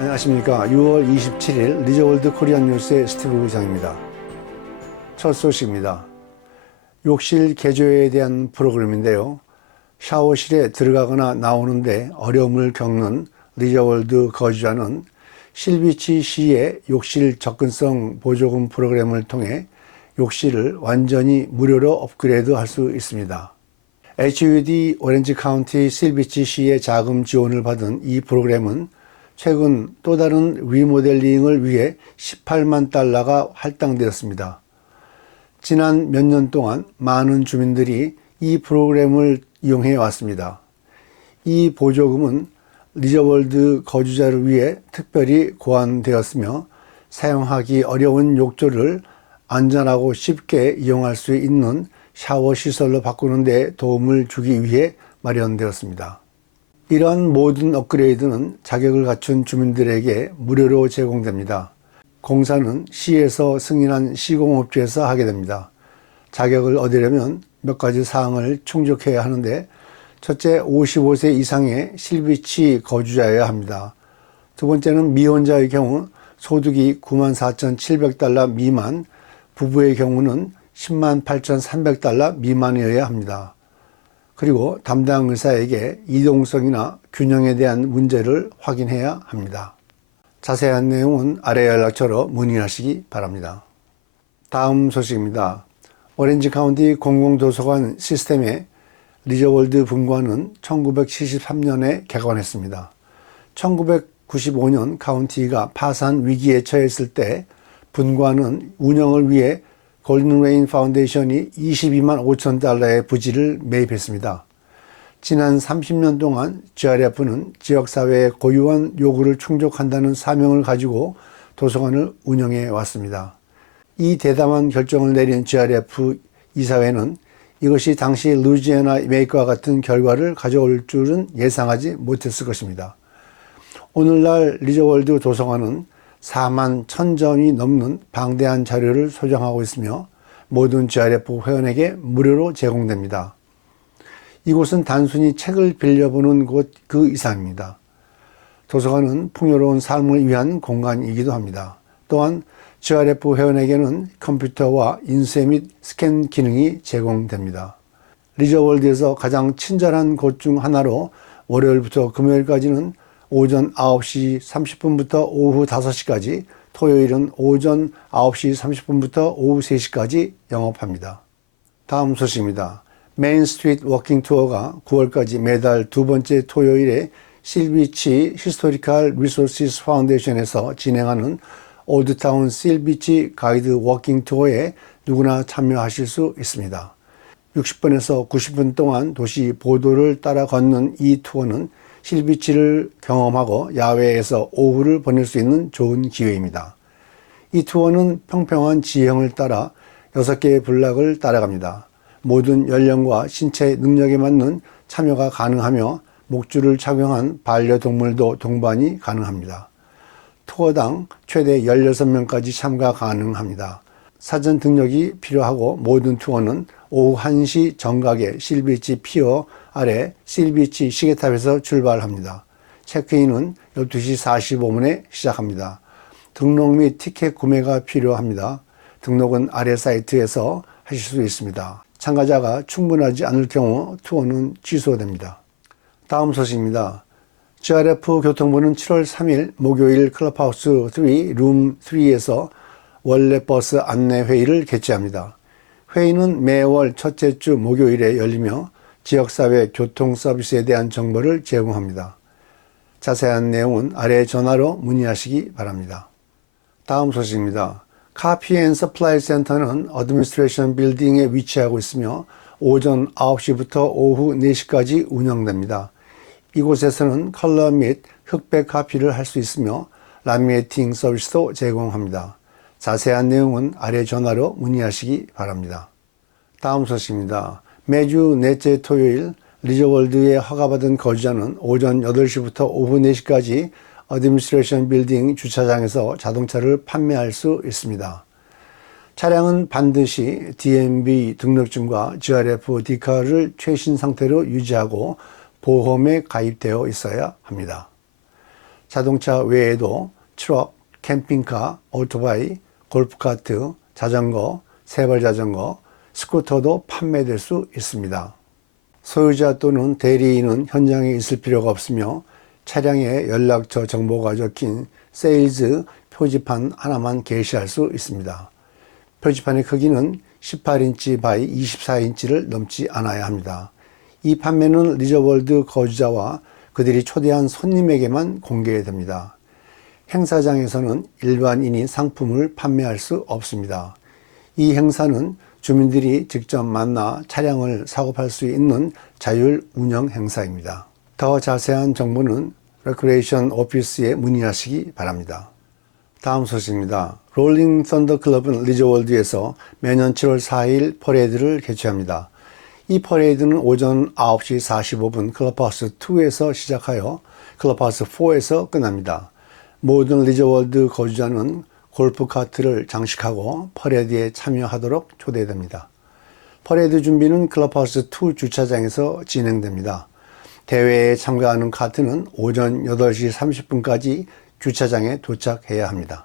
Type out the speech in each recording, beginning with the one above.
안녕하십니까. 6월 27일 리저월드 코리안 뉴스의 스티브 의장입니다. 첫 소식입니다. 욕실 개조에 대한 프로그램인데요. 샤워실에 들어가거나 나오는데 어려움을 겪는 리저월드 거주자는 실비치 시의 욕실 접근성 보조금 프로그램을 통해 욕실을 완전히 무료로 업그레이드 할 수 있습니다. HUD 오렌지 카운티 실비치 시의 자금 지원을 받은 이 프로그램은 최근 또 다른 리모델링을 위해 18만 달러가 할당되었습니다. 지난 몇 년 동안 많은 주민들이 이 프로그램을 이용해 왔습니다. 이 보조금은 리저월드 거주자를 위해 특별히 고안되었으며 사용하기 어려운 욕조를 안전하고 쉽게 이용할 수 있는 샤워 시설로 바꾸는 데 도움을 주기 위해 마련되었습니다. 이러한 모든 업그레이드는 자격을 갖춘 주민들에게 무료로 제공됩니다. 공사는 시에서 승인한 시공업체에서 하게 됩니다. 자격을 얻으려면 몇 가지 사항을 충족해야 하는데 첫째 55세 이상의 실비치 거주자여야 합니다. 두 번째는 미혼자의 경우 소득이 94,700달러 미만, 부부의 경우는 10만 8,300달러 미만이어야 합니다. 그리고 담당 의사에게 이동성이나 균형에 대한 문제를 확인해야 합니다. 자세한 내용은 아래 연락처로 문의하시기 바랍니다. 다음 소식입니다. 오렌지 카운티 공공도서관 시스템의 리저월드 분관은 1973년에 개관했습니다. 1995년 카운티가 파산 위기에 처했을 때 분관은 운영을 위해 골든레인 파운데이션이 22만 5천 달러의 부지를 매입했습니다. 지난 30년 동안 GRF는 지역사회의 고유한 요구를 충족한다는 사명을 가지고 도서관을 운영해 왔습니다. 이 대담한 결정을 내린 GRF 이사회는 이것이 당시 루지애나 메이크와 같은 결과를 가져올 줄은 예상하지 못했을 것입니다. 오늘날 리저월드 도서관은 4만 1000점이 넘는 방대한 자료를 소장하고 있으며 모든 GRF 회원에게 무료로 제공됩니다. 이곳은 단순히 책을 빌려보는 곳 그 이상입니다. 도서관은 풍요로운 삶을 위한 공간이기도 합니다. 또한 GRF 회원에게는 컴퓨터와 인쇄 및 스캔 기능이 제공됩니다. 리저월드에서 가장 친절한 곳 중 하나로 월요일부터 금요일까지는 오전 9시 30분부터 오후 5시까지, 토요일은 오전 9시 30분부터 오후 3시까지 영업합니다. 다음 소식입니다. 메인 스트리트 워킹 투어가 9월까지 매달 두 번째 토요일에 실비치 히스토리컬 리소시스 파운데이션에서 진행하는 올드타운 실비치 가이드 워킹 투어에 누구나 참여하실 수 있습니다. 60분에서 90분 동안 도시 보도를 따라 걷는 이 투어는 실비치를 경험하고 야외에서 오후를 보낼 수 있는 좋은 기회입니다. 이 투어는 평평한 지형을 따라 6개의 블락을 따라갑니다. 모든 연령과 신체 능력에 맞는 참여가 가능하며 목줄을 착용한 반려동물도 동반이 가능합니다. 투어당 최대 16명까지 참가 가능합니다. 사전 등록이 필요하고 모든 투어는 오후 1시 정각에 실비치 피어 아래 실비치 시계탑에서 출발합니다. 체크인은 12시 45분에 시작합니다. 등록 및 티켓 구매가 필요합니다. 등록은 아래 사이트에서 하실 수 있습니다. 참가자가 충분하지 않을 경우 투어는 취소됩니다. 다음 소식입니다. GRF 교통부는 7월 3일 목요일 클럽하우스 3, 룸 3에서 원래 버스 안내 회의를 개최합니다. 회의는 매월 첫째 주 목요일에 열리며 지역사회 교통 서비스에 대한 정보를 제공합니다. 자세한 내용은 아래 전화로 문의하시기 바랍니다. 다음 소식입니다. 카피 앤 서플라이 센터는 어드미니스트레이션 빌딩에 위치하고 있으며 오전 9시부터 오후 4시까지 운영됩니다. 이곳에서는 컬러 및 흑백 카피를 할 수 있으며 라미에팅 서비스도 제공합니다. 자세한 내용은 아래 전화로 문의하시기 바랍니다. 다음 소식입니다. 매주 넷째 토요일 리저월드에 허가받은 거주자는 오전 8시부터 오후 4시까지 어드미니스트레이션 빌딩 주차장에서 자동차를 판매할 수 있습니다. 차량은 반드시 DMV 등록증과 GRF 디카를 최신 상태로 유지하고 보험에 가입되어 있어야 합니다. 자동차 외에도 트럭, 캠핑카, 오토바이, 골프카트, 자전거, 세발 자전거, 스쿠터도 판매될 수 있습니다. 소유자 또는 대리인은 현장에 있을 필요가 없으며 차량의 연락처 정보가 적힌 세일즈 표지판 하나만 게시할 수 있습니다. 표지판의 크기는 18인치 바이 24인치를 넘지 않아야 합니다. 이 판매는 리저월드 거주자와 그들이 초대한 손님에게만 공개됩니다. 행사장에서는 일반인이 상품을 판매할 수 없습니다. 이 행사는 주민들이 직접 만나 차량을 사고 팔 수 있는 자율 운영 행사입니다. 더 자세한 정보는 레크레이션 오피스에 문의하시기 바랍니다. 다음 소식입니다. 롤링 썬더 클럽은 리저월드에서 매년 7월 4일 퍼레이드를 개최합니다. 이 퍼레이드는 오전 9시 45분 클럽하우스 2에서 시작하여 클럽하우스 4에서 끝납니다. 모든 리저월드 거주자는 골프 카트를 장식하고 퍼레이드에 참여하도록 초대됩니다. 퍼레이드 준비는 클럽하우스 2 주차장에서 진행됩니다. 대회에 참가하는 카트는 오전 8시 30분까지 주차장에 도착해야 합니다.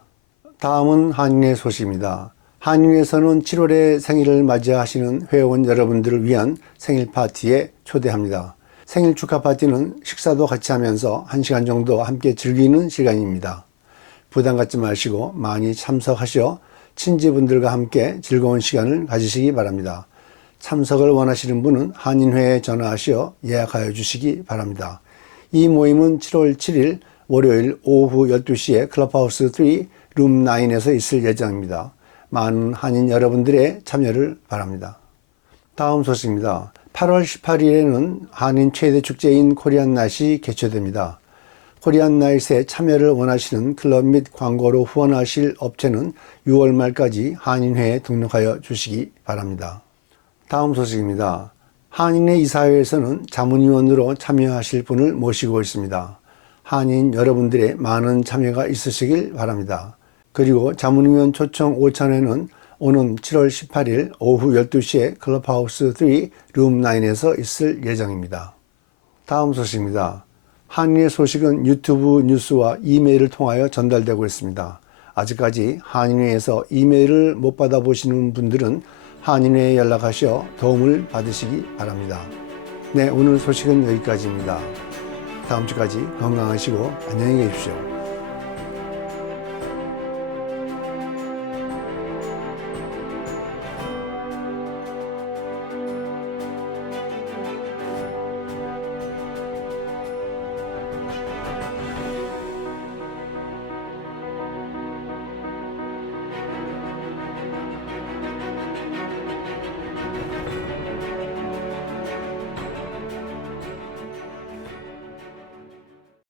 다음은 한인회 소식입니다. 한인회에서는 7월에 생일을 맞이하시는 회원 여러분들을 위한 생일 파티에 초대합니다. 생일 축하 파티는 식사도 같이 하면서 1시간 정도 함께 즐기는 시간입니다. 부담 갖지 마시고 많이 참석하셔 친지분들과 함께 즐거운 시간을 가지시기 바랍니다. 참석을 원하시는 분은 한인회에 전화하시어 예약하여 주시기 바랍니다. 이 모임은 7월 7일 월요일 오후 12시에 클럽하우스 3 룸 9에서 있을 예정입니다. 많은 한인 여러분들의 참여를 바랍니다. 다음 소식입니다. 8월 18일에는 한인 최대 축제인 코리안 나잇이 개최됩니다. 코리안 나잇에 참여를 원하시는 클럽 및 광고로 후원하실 업체는 6월 말까지 한인회에 등록하여 주시기 바랍니다. 다음 소식입니다. 한인회 이사회에서는 자문위원으로 참여하실 분을 모시고 있습니다. 한인 여러분들의 많은 참여가 있으시길 바랍니다. 그리고 자문위원 초청 5천회는 오는 7월 18일 오후 12시에 클럽하우스 3 룸 9에서 있을 예정입니다. 다음 소식입니다. 한인의 소식은 유튜브 뉴스와 이메일을 통하여 전달되고 있습니다. 아직까지 한인회에서 이메일을 못 받아보시는 분들은 한인회에 연락하셔 도움을 받으시기 바랍니다. 네, 오늘 소식은 여기까지입니다. 다음 주까지 건강하시고 안녕히 계십시오.